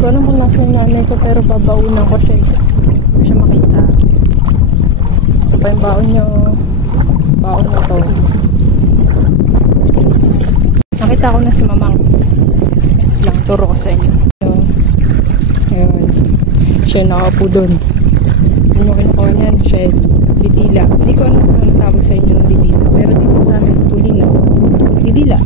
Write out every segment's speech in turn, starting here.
ko alam kung nasa yung nanay ko, pero babaunan ko siya. Hindi ko siya makita. Ito pa yung baon niya, oh. Baon na to. Nakita ko na si Mamang. Lang turo ko sa inyo. So, ayun. Siya nakaupo doon. Yung kinukuha niyan, siya didila. Hindi ko alam kung tawag sa inyo ng didila. Pero dito sa amin sa Pulina, didila.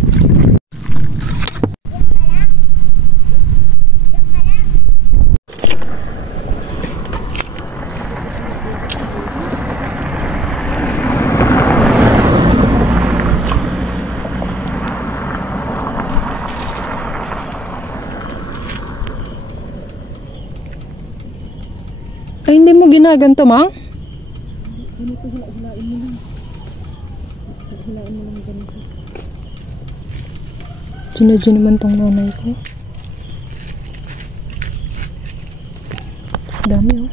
Ay, hindi mo ginaganto, Mang? Ganito, hilain mo lang. Hilain mo lang ganito. Ginadyo naman tong nanay ko. Dami, oh.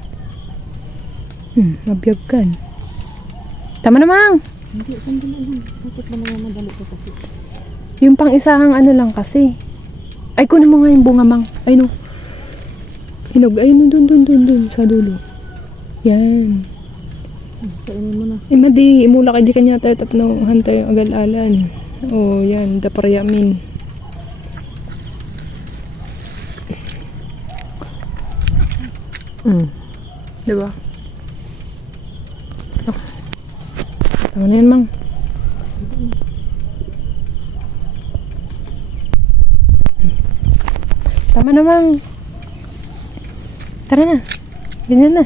Mabiyag kan. Tama na, Mang! Hindi, sandali lang. Bakit na mga madali ko kasi? Yung pang isahang ano lang kasi. Ay, kunin mo nga yung bunga, Mang. Ay, no. Hinog. Ay, no, dun, sa dulo. Yan. Kainin mo na. Madi, imula kay di kanya tayo tapno hantay agalalan. Oh, yan, daparyamin. Diba? Oh. Tama na yan, Mang. Tama na, Mang. Tara na. Ganyan na.